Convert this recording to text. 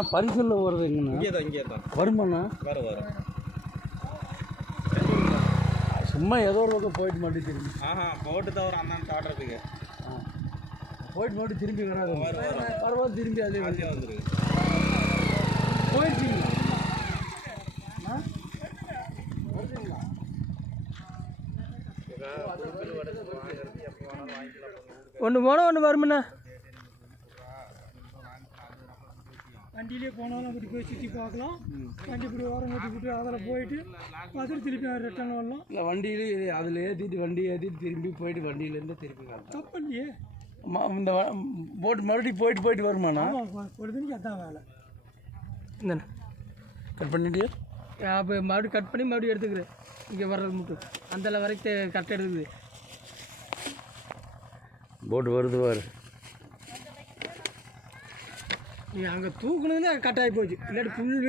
அண்ணா பரிசலில் வருது எங்கண்ணா? இங்கே தான் வருமாண்ணா? வரும். சும்மா ஏதோ ஒரு பக்கம் போயிட்டு மட்டும் திரும்பி போட்டு தவிர அண்ணன் சாடுறதுக்கு போயிட்டு மட்டும் திரும்பி வராது. வரும்போது திரும்பி அதே வந்துருக்கு. போயிடுச்சிங்களா? ஒன்று போனால் ஒன்று வருமுண்ணா. வண்டியிலே போனாலும் அப்படி போய் சுற்றி பார்க்கலாம். வண்டி இப்படி ஓரம் கட்டி விட்டு அதில் போயிட்டு பார்த்துட்டு திருப்பி ரிட்டர்ன் வரலாம். இல்லை வண்டியிலே அதில் ஏற்றிட்டு வண்டி ஏற்றிட்டு திரும்பி போயிட்டு வண்டியிலேருந்து திருப்பி வரலாம். தப்பு இல்லையே. இந்த போட்டு மறுபடியும் போயிட்டு வருமாண்ணா? பொழுதுக்கு அதான் வேலை. இந்தண்ணா கட் பண்ணிட்டு அப்போ மறுபடியும் கட் பண்ணி மறுபடியும் எடுத்துக்கிறேன். இங்கே வர்றது மட்டும் அந்த வரைக்கும் கரெக்டாக எடுத்துக்குது. போட்டு வருது பாரு. நீ அங்கே தூக்குனதுன்னு கட் ஆகி போச்சு. இல்லாட்டி ஃபுல்